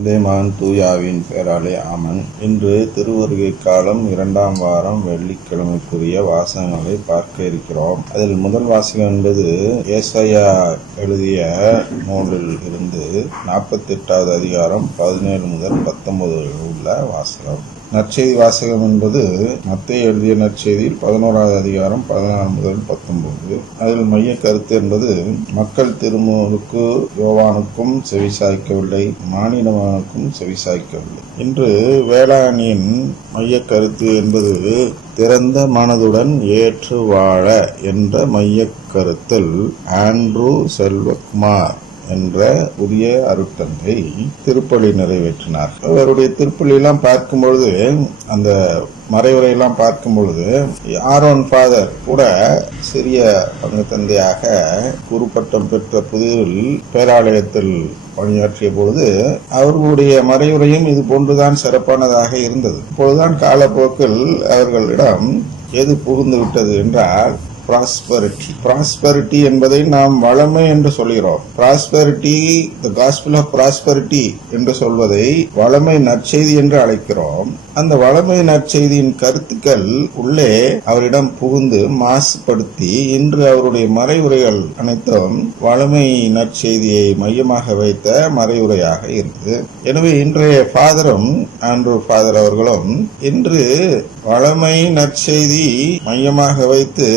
தேமான் தூயாவின் பேராலே ஆமன். இன்று திருவருகை காலம் இரண்டாம் வாரம் வெள்ளிக்கிழமைக்குரிய வாசகங்களை பார்க்க இருக்கிறோம். அதில் முதல் வாசகம் என்பது ஏசையா எழுதிய நூலில் இருந்து நாற்பத்தி எட்டாவது அதிகாரம் பதினேழு முதல் பத்தொன்பது உள்ள வாசகம். நற்செய்தி வாசகம் என்பது மத்திய எழுதிய நற்செய்தியில் பதினோராவது அதிகாரம் பதினாறு முதல் பத்தொன்பது. அதில் மைய கருத்து என்பது மக்கள் திருமுழுக்கு யோவானுக்கும் செவிசாய்க்கவில்லை செவி செவிசாய்க்கவில்லை இன்று வேளாண்மையின் மைய கருத்து என்பது திறந்த மனதுடன் ஏற்று வாழ என்ற மைய கருத்தில் ஆண்ட்ரூ செல்வகுமார் என்ற உரிய அருட்தந்தை திருப்பலி நிறைவேற்றினார். அவருடைய திருப்பலி எல்லாம் பார்க்கும் பொழுது அந்த மறைவுரையெல்லாம் பார்க்கும் பொழுது ஆரோன் ஃபாதர் கூட சிறிய பங்கு தந்தையாக குருப்பட்டம் பெற்ற புதிரில் பேராலயத்தில் பணியாற்றிய பொழுது அவர்களுடைய மறைவுரையும் இது போன்றுதான் சிறப்பானதாக இருந்தது. இப்பொழுதுதான் காலப்போக்கில் அவர்களிடம் எது புகுந்து விட்டது? என்றால் ப்ராஸ்பரிட்டி ப்ராஸ்பரிட்டி என்பதை நாம் வளமை என்று சொல்கிறோம். Prosperity the gospel of prosperity என்று சொல்வதை வளமை நற்செய்தி என்று அழைக்கிறோம். அந்த வளமை நற்செய்தியின் கருத்துக்கள் உள்ளே அவரிடம் புகுந்து மாசுபடுத்தி இன்று அவருடைய மறைவுரைகள் அனைத்தும் வளமை நற்செய்தியை மையமாக வைத்த மறைவுரையாக இருந்தது. எனவே இன்றைய ஃபாதரும் ஆண்ட்ரூ ஃபாதர் அவர்களும் இன்று வளமை நற்செய்தி மையமாக வைத்து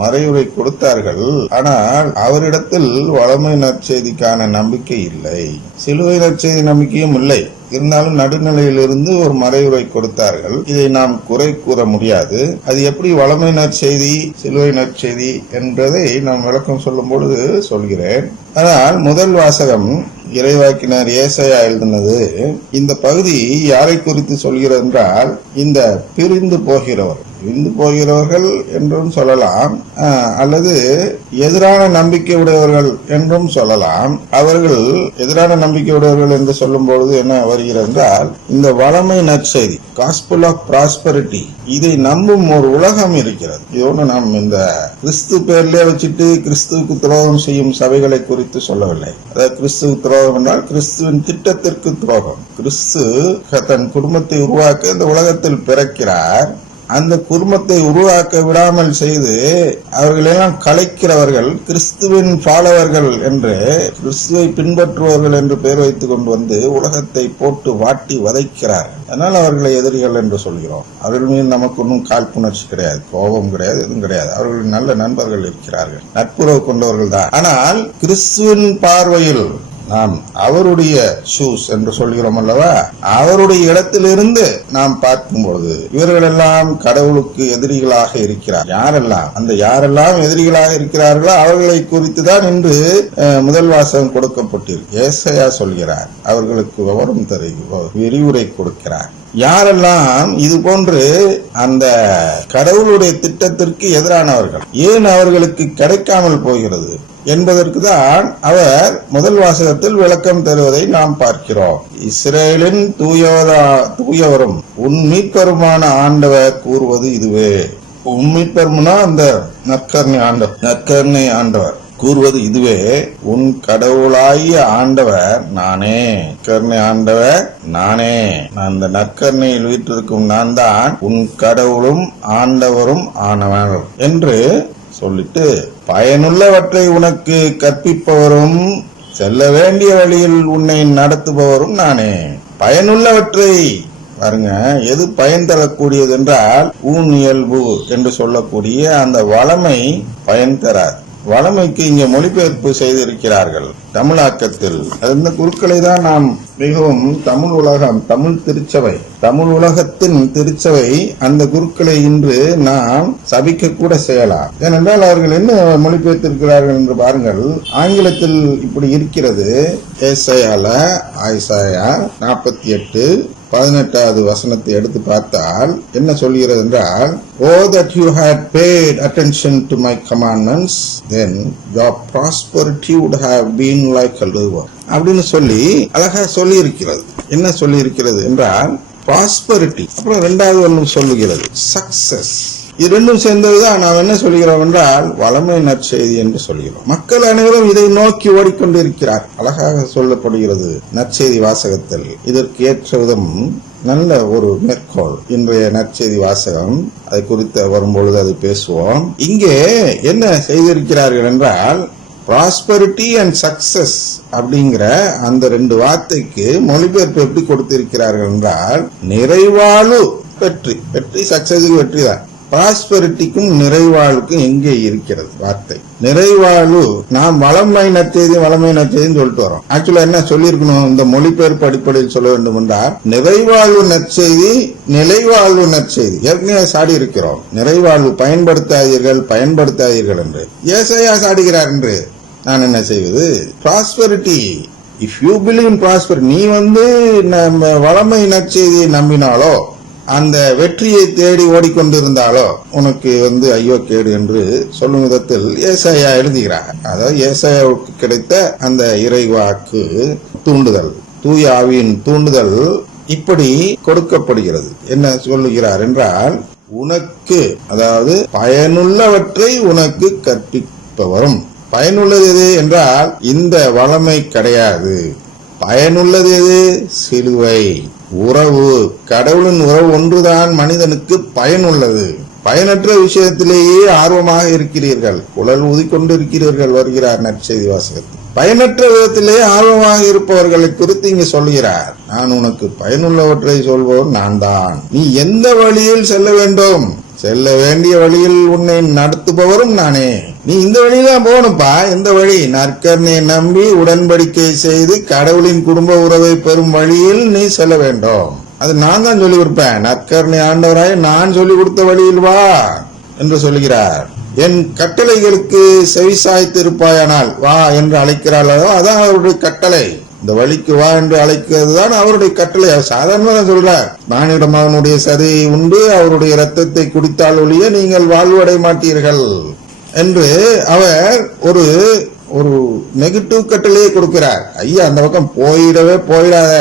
மறைவுரை கொடுத்தார்கள். ஆனால் அவரிடத்தில் வளமை நற்செய்திக்கான நம்பிக்கை இல்லை. சிலுவை நற்செய்தி நம்பிக்கையும் இல்லை. இருந்தாலும் நடுநிலையிலிருந்து ஒரு மறைவுரை கொடுத்தார்கள். இதை நாம் குறை கூற முடியாது. அது எப்படி வளமை நற்செய்தி சிலுவை நற்செய்தி என்பதை நாம் விளக்கம் சொல்லும் பொழுது சொல்கிறேன். ஆனால் முதல் வாசகம் இறைவாக்கினர் ஏசையா எழுதினது. இந்த பகுதி யாரை குறித்து சொல்கிறது என்றால் இந்த பிரிந்து போகிறவர். இருந்து போகிறவர்கள் என்றும் சொல்லலாம் அல்லது எதிரான நம்பிக்கை உடையவர்கள் என்றும் சொல்லலாம். அவர்கள் எதிரான நம்பிக்கை உடையவர்கள் என்று சொல்லும் பொழுது என்ன வருகிறது என்றால் இந்த வளமை நற்செய்தி காஸ்பிள் ஆஃப் ப்ராஸ்பரிட்டி இதை நம்பும் ஒரு உலகம் இருக்கிறது. இது ஒன்று நாம் இந்த கிறிஸ்து பேர்லேயே வச்சுட்டு கிறிஸ்துவுக்கு துரோகம் செய்யும் சபைகளை குறித்து சொல்லவில்லை. அதாவது கிறிஸ்துவ துரோகம் என்றால் கிறிஸ்துவின் திட்டத்திற்கு துரோகம். கிறிஸ்து தன் குடும்பத்தை உருவாக்க இந்த உலகத்தில் பிறக்கிறார். அந்த குடும்பத்தை உருவாக்க விடாமல் செய்து அவர்களெல்லாம் கலைக்கிறவர்கள் கிறிஸ்துவின் ஃபாலோவர்கள் என்று கிறிஸ்துவை பின்பற்றுபவர்கள் என்று பெயர் வைத்துக் கொண்டு வந்து உலகத்தை போட்டு வாட்டி வதைக்கிறார்கள் அதனால் அவர்களை எதிரிகள் என்று சொல்கிறோம். அவர்கள் மீது நமக்கு ஒன்றும் காழ்ப்புணர்ச்சி கிடையாது கோபம் கிடையாது எதுவும் கிடையாது. அவர்கள் நல்ல நண்பர்கள் இருக்கிறார்கள் நட்புறவு கொண்டவர்கள் தான். ஆனால் கிறிஸ்துவின் பார்வையில் நாம் அவருடைய ஷூஸ் என்று சொல்கிறோம் அல்லவா? அவருடைய இடத்திலிருந்து நாம் பார்க்கும் பொழுது இவர்களெல்லாம் கடவுளுக்கு எதிரிகளாக இருக்கிறார். யாரெல்லாம்? அந்த யாரெல்லாம் எதிரிகளாக இருக்கிறார்களோ அவர்களை குறித்து தான் இன்று முதல் வாசகம் கொடுக்கப்பட்டிருக்கு. ஏசையா சொல்கிறார் அவர்களுக்கு விவரம் தரு விரிவுரை கொடுக்கிறார். யாரெல்லாம் இது போன்று அந்த கடவுளுடைய திட்டத்திற்கு எதிரானவர்கள் ஏன் அவர்களுக்கு கிடைக்காமல் போகிறது? என்பதற்கு தான் அவர் முதல் வாசகத்தில் விளக்கம் தருவதை நாம் பார்க்கிறோம். இஸ்ரேலின் தூயவரா தூயவரும் உன் மீட்பருமான ஆண்டவர் கூறுவது இதுவே. உன் அந்த நற்கர்ணை ஆண்டவர் நற்கர்ணை ஆண்டவர் கூறுவது இதுவே. உன் கடவுளாகிய ஆண்டவர் நானே கருணை ஆண்டவர் நானே. நான் அந்த நற்கருணையில் வீற்றிருக்கும் நான் தான் உன் கடவுளும் ஆண்டவரும் ஆனவன் என்று சொல்லிட்டு பயனுள்ளவற்றை உனக்கு கற்பிப்பவரும் செல்ல வேண்டிய வழியில் உன்னை நடத்துபவரும் நானே. பயனுள்ளவற்றை பாருங்க எது பயன் தரக்கூடியது என்றால் ஊன் இயல்பு என்று சொல்லக்கூடிய அந்த வளமை பயன் தராது. வளமைக்கு இங்கே மொழிபெயர்ப்பு செய்திருக்கிறார்கள் தமிழாக்கத்தில். அந்த குருக்களை தான் நாம் மிகவும் தமிழ் உலகம் தமிழ் திருச்சபை தமிழ் உலகத்தின் திருச்சபை அந்த குருக்களை இன்று நாம் சபிக்க கூட செய்யலாம். ஏனென்றால் அவர்கள் என்ன மொழிபெயர்த்திருக்கிறார்கள் என்று பாருங்கள். ஆங்கிலத்தில் இப்படி இருக்கிறது ஏசையால ஆயிசாயா நாற்பத்தி எட்டு பதினெட்டாவது வசனத்தை எடுத்து பார்த்தால் என்ன சொல்கிறது என்றால் ஓ that you had paid attention to my commandments then your prosperity would have been like அப்படின்னு சொல்லி அழகா சொல்லி இருக்கிறது என்ன சொல்லி இருக்கிறது என்றால் ப்ராஸ்பரிட்டி அப்புறம் ரெண்டாவது ஒன்று சொல்லுகிறது சக்சஸ் இது ரெண்டும் சேர்ந்ததுதான் நாம் என்ன சொல்கிறோம் என்றால் வளமை நற்செய்தி என்று சொல்கிறோம். மக்கள் அனைவரும் இதை நோக்கி ஓடிக்கொண்டிருக்கிறார். அழகாக சொல்லப்படுகிறது நற்செய்தி வாசகத்தில் இதற்கு ஏற்ற விதம் நல்ல ஒரு மேற்கோள். இன்றைய நற்செய்தி வாசகம் அது குறித்து வரும்பொழுது அதை பேசுவோம். இங்கே என்ன செய்திருக்கிறார்கள் என்றால் ப்ராஸ்பரிட்டி அண்ட் சக்சஸ் அப்படிங்கிற அந்த ரெண்டு வார்த்தைக்கு மொழிபெயர்ப்பு எப்படி கொடுத்திருக்கிறார்கள் என்றால் நிறைவாழு வெற்றி. வெற்றி சக்சஸுக்கு வெற்றி தான் ப்ராஸ்பரிட்டிக்கும் நிறைவாழ்வுக்கும் எங்கே இருக்கிறது வார்த்தை? நிறைவாழ்வு நாம் வளமை நற்செய்தி வளமை நற்செய்தின்னு சொல்லிட்டு வரோம். ஆக்சுவலா என்ன சொல்லியிருக்கணும்? இந்த மொழிபெயர்ப்பு அடிப்படையில் சொல்ல வேண்டும் என்றால் நிறைவாழ்வு நற்செய்தி நிலைவாழ்வு நற்செய்தி. ஏற்கனவே சாடி இருக்கிறோம் நிறைவாழ்வு பயன்படுத்தாதீர்கள் பயன்படுத்தாதீர்கள் என்று. ஏசையா சாடுகிறார் என்று. நான் என்ன செய்வது? Prosperity if you believe in prosper நீ வந்து நம்ம வளமை நற்செய்தியை நம்பினாலோ அந்த வெற்றியை தேடி ஓடிக்கொண்டிருந்தாலோ உனக்கு வந்து ஐயோ கேடு என்று சொல்லும் விதத்தில் ஏசாயா எழுதுகிறார். அதாவது ஏசாயாவுக்கு கிடைத்த அந்த இறைவாக்கு தூண்டுதல் தூய ஆவியின் தூண்டுதல் இப்படி கொடுக்கப்படுகிறது. என்ன சொல்லுகிறார் என்றால் உனக்கு அதாவது பயனுள்ளவற்றை உனக்கு கற்பிப்பவரும். பயனுள்ளது எது என்றால் இந்த வளமை கிடையாது. பயனுள்ளது எது? சிலுவை. உறவு. கடவுளின் உறவு ஒன்றுதான் மனிதனுக்கு பயனுள்ளது. பயனற்ற விஷயத்திலேயே ஆர்வமாக இருக்கிறீர்கள். குழல் ஊதிக்கொண்டிருக்கிறீர்கள் வருகிறார் நற்செய்தி வாசகத்தில். பயனற்ற விதத்திலே ஆர்வமாக இருப்பவர்களை குறித்து இங்கு சொல்கிறார். நான் உனக்கு பயனுள்ளவற்றை சொல்பவன் நான் தான் நீ எந்த வழியில் செல்ல வேண்டும்? செல்ல வேண்டிய வழியில் உன்னை நடத்துபவரும் நானே. நீ இந்த வழிதான் போகணும்ப்பா இந்த வழி. நற்கர்ணை நம்பி உடன்படிக்கை செய்து கடவுளின் குடும்ப உறவை பெறும் வழியில் நீ செல்ல வேண்டும். அது நான் தான் சொல்லி கொடுப்பேன். நற்கர்ணை ஆண்டவராய் நான் சொல்லி கொடுத்த வழியில் வா என்று சொல்கிறார். என் கட்டளைகளுக்கு செவிசாய்த்திருப்பாயானால் வா என்று அழைக்கிறாளோ. அதான் அவருடைய கட்டளை. இந்த வழிக்கு வா என்று அழைக்கிறது தான் அவருடைய கட்டளை. சாதாரணமாக சொல்றார். மானிட மகனுடைய சதையை உண்டு அவருடைய ரத்தத்தை குடித்தால் ஒழிய நீங்கள் வாழ்வடைய மாட்டீர்கள். என்று அவர் ஒரு ஒரு நெகட்டிவ் கட்டளையை கொடுக்கிறார். ஐயா அந்த பக்கம் போயிடவே போயிடாத.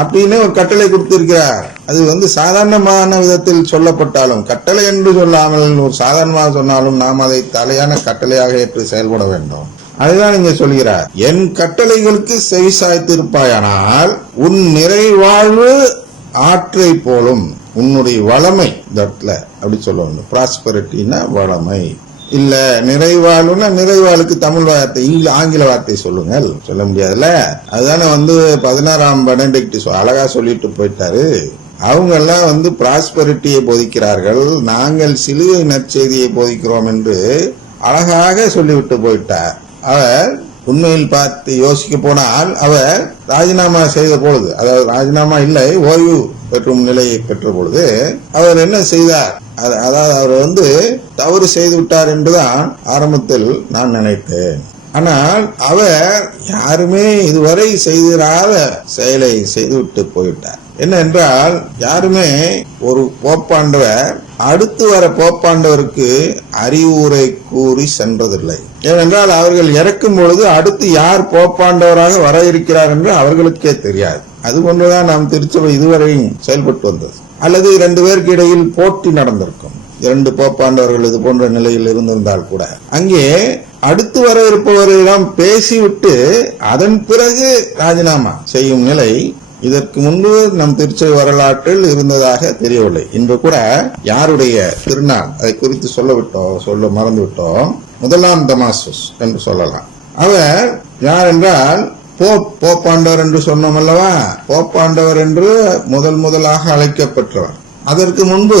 அப்படின்னு ஒரு கட்டளை கொடுத்திருக்கிறார். அது வந்து சாதாரணமான விதத்தில் சொல்லப்பட்டாலும் கட்டளை என்று சொல்லாமல் ஒரு சாதாரணமாக சொன்னாலும் நாம் அதை தலையான கட்டளையாக ஏற்று செயல்பட வேண்டும். அதுதான் இங்க சொல்கிறார் என் கட்டளைகளுக்கு செவிசாய்த்து இருப்பாயானால் உன் நிறைவாழ்வு ஆற்றை போலும் உன்னுடைய வளமை இந்த இடத்துல அப்படி சொல்லணும் ப்ராஸ்பரிட்டினா வளமை. இல்ல நிறைவாழ்வுனா நிறைவாளுக்கு தமிழ் வார்த்தை இங்கில ஆங்கில வார்த்தை சொல்லுங்கள். சொல்ல முடியாதுல்ல? அதுதானே வந்து பதினாறாம் பெனடிக்ட் அழகா சொல்லிட்டு போயிட்டாரு. அவங்க எல்லாம் வந்து ப்ராஸ்பரிட்டியை போதிக்கிறார்கள். நாங்கள் சிலுவை நற்செய்தியை போதிக்கிறோம் என்று அழகாக சொல்லிவிட்டு போயிட்டார். அவர் உண்மையில் பார்த்து யோசிக்க போனால் அவர் ராஜினாமா செய்த பொழுது அதாவது ராஜினாமா இல்லை ஓய்வு பெற்றும் நிலையை பெற்ற பொழுது அவர் என்ன செய்தார்? அதாவது அவர் வந்து தவறு செய்து விட்டார் என்றுதான் ஆரம்பத்தில் நான் நினைத்தேன். ஆனால் அவர் யாருமே இதுவரை செய்திராத செயலை செய்துவிட்டு போய்விட்டார். என்ன என்றால் யாருமே ஒரு போப்பாண்டவர் அடுத்து வர போப்பாண்டவருக்கு அறிவுரை கூறி சென்றதில்லை. ஏனென்றால் அவர்கள் இறக்கும் பொழுது அடுத்து யார் போப்பாண்டவராக வர இருக்கிறார் என்று அவர்களுக்கே தெரியாது. அது போன்றுதான் நாம் திருச்சபை இதுவரையும் செயல்பட்டு வந்தது. அல்லது இரண்டு பேருக்கு இடையில் போட்டி நடந்திருக்கும். இரண்டு போப்பாண்டவர்கள் இது போன்ற நிலையில் இருந்திருந்தால் கூட. அங்கே அடுத்து வர இருப்பவரிடம் பேசிவிட்டு அதன் பிறகு ராஜினாமா செய்யும் நிலை இதற்கு முன்பு நம் திருச்சி வரலாற்றில் இருந்ததாக தெரியவில்லை. இன்று கூட யாருடைய திருநாள் அதை குறித்து சொல்ல விட்டோம் சொல்ல மறந்துவிட்டோம் முதலாம் தமாசுஸ் என்று சொல்லலாம். அவர் யார் என்றால் போப் போப்பாண்டவர் என்று சொன்னோம் அல்லவா? போப்பாண்டவர் என்று முதல் முதலாக அழைக்கப்பட்டவர். அதற்கு முன்பு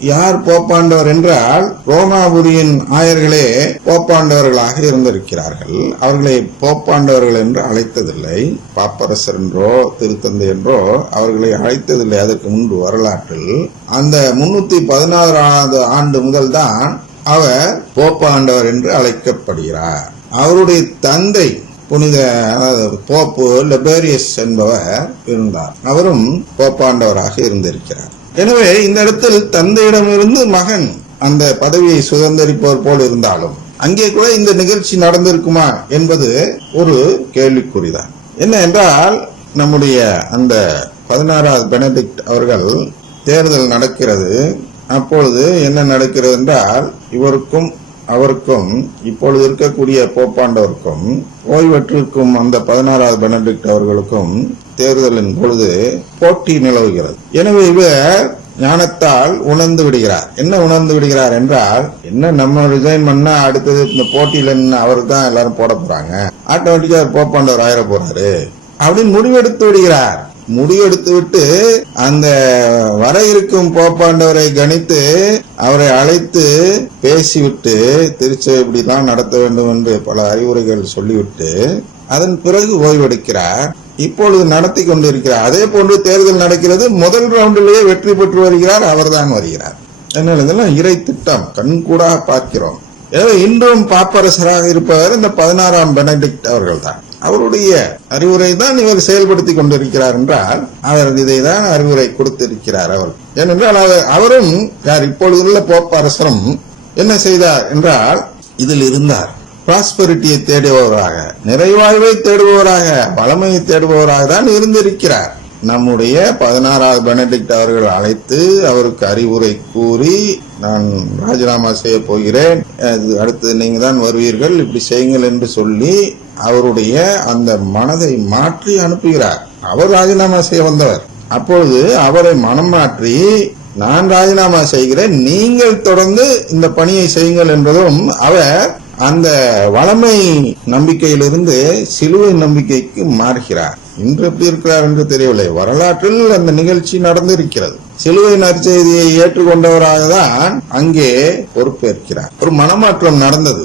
யார் போப்பாண்டவர் என்றால் ரோமாபுரியின் ஆயர்களே போப்பாண்டவர்களாக இருந்திருக்கிறார்கள். அவர்களை போப்பாண்டவர்கள் என்று அழைத்ததில்லை. பாப்பரசர் என்றோ திருத்தந்தை என்றோ அவர்களை அழைத்ததில்லை. அதற்கு முன்பு வரலாற்றில் அந்த முன்னூத்தி பதினாறாவது ஆண்டு முதல்தான் அவர் போப்பாண்டவர் என்று அழைக்கப்படுகிறார். அவருடைய தந்தை புனித அதாவது போப்பு லெபேரியஸ் என்பவர் இருந்தார். அவரும் போப்பாண்டவராக இருந்திருக்கிறார். எனவே இந்த இடத்தில் தந்தையிடமிருந்து மகன் அந்த பதவியை சுதந்திரிப்பவர் போல் இருந்தாலும் அங்கே கூட இந்த நிகழ்ச்சி நடந்திருக்குமா என்பது ஒரு கேள்விக்குறிதான். என்ன என்றால் நம்முடைய அந்த பதினாறாவது பெனடிக்ட் அவர்கள் தேர்தல் நடக்கிறது. அப்பொழுது என்ன நடக்கிறது என்றால் இவருக்கும் அவருக்கும் இப்பொழுது இருக்கக்கூடிய போப்பாண்டவருக்கும் ஓய்வற்றிருக்கும் அந்த பதினாறாவது பெனடிக்ட் அவர்களுக்கும் தேர்தலின் பொழுது போட்டி நிலவுகிறது. எனவே இவர் ஞானத்தால் உணர்ந்து விடுகிறார். என்ன உணர்ந்து விடுகிறார் என்றால் என்ன நம்ம ரிசைன் பண்ணா அடுத்தது இந்த போட்டியில அவருக்கு தான் எல்லாரும் போட போறாங்க. ஆட்டோமேட்டிக்கா அவர் போப்பாண்டவர் ஆயிர போறாரு. அப்படின்னு முடிவெடுத்து விடுகிறார். முடிவெடுத்து விட்டு அந்த வர இருக்கும் போப்பாண்டவரை கணித்து அவரை அழைத்து பேசிவிட்டு திருச்சபை இப்படிதான் நடத்த வேண்டும் என்று பல அறிவுரைகள் சொல்லிவிட்டு அதன் பிறகு ஓய்வெடுக்கிறார். இப்பொழுது நடத்தி கொண்டிருக்கிறார். அதே போன்று தேர்தல் நடக்கிறது. முதல் ரவுண்டிலேயே வெற்றி பெற்று வருகிறார். அவர்தான் வருகிறார். என்ன இதெல்லாம் இறை திட்டம். கண்கூடாக பார்க்கிறோம். எனவே இன்றும் பாப்பரசராக இருப்பவர் இந்த பதினாறாம் பெனடிக்ட் அவர்கள் தான் அவருடைய அறிவுரை தான் இவர் செயல்படுத்தி கொண்டிருக்கிறார் என்றால் அவர் இதை தான் அறிவுரை கொடுத்திருக்கிறார் அவர். ஏனென்றால் அவர் அவரும் யார் இப்பொழுதுள்ள போப்பரசரும் என்ன செய்தார் என்றால் இதில் இருந்தார். பிராஸ்பரிட்டியை தேடுபவராக நிறைவாழ்வை தேடுபவராக வளமையை தேடுபவராக தான் இருந்திருக்கிறார். நம்முடைய பதினாறாவது பெனடிக்ட் அவர்கள் அழைத்து அவருக்கு அறிவுரை கூறி நான் ராஜினாமா செய்ய போகிறேன் அது அடுத்து நீங்க தான் வருவீர்கள் இப்படி செய்யுங்கள் என்று சொல்லி அவருடைய அந்த மனதை மாற்றி அனுப்புகிறார். அவர் ராஜினாமா செய்ய வந்தவர். அப்பொழுது அவரை மனம் மாற்றி நான் ராஜினாமா செய்கிறேன் நீங்கள் தொடர்ந்து இந்த பணியை செய்யுங்கள் என்பதும் அவர் அந்த வளமை நம்பிக்கையிலிருந்து சிலுவை நம்பிக்கைக்கு மாறுகிறார். இன்று எப்படி இருக்கிறார் என்று தெரியவில்லை. வரலாற்றில் அந்த நிகழ்ச்சி நடந்திருக்கிறது. சிலுவை நற்செய்தியை ஏற்றுக்கொண்டவராக தான் அங்கே பொறுப்பேற்கிறார். ஒரு மனமாற்றம் நடந்தது.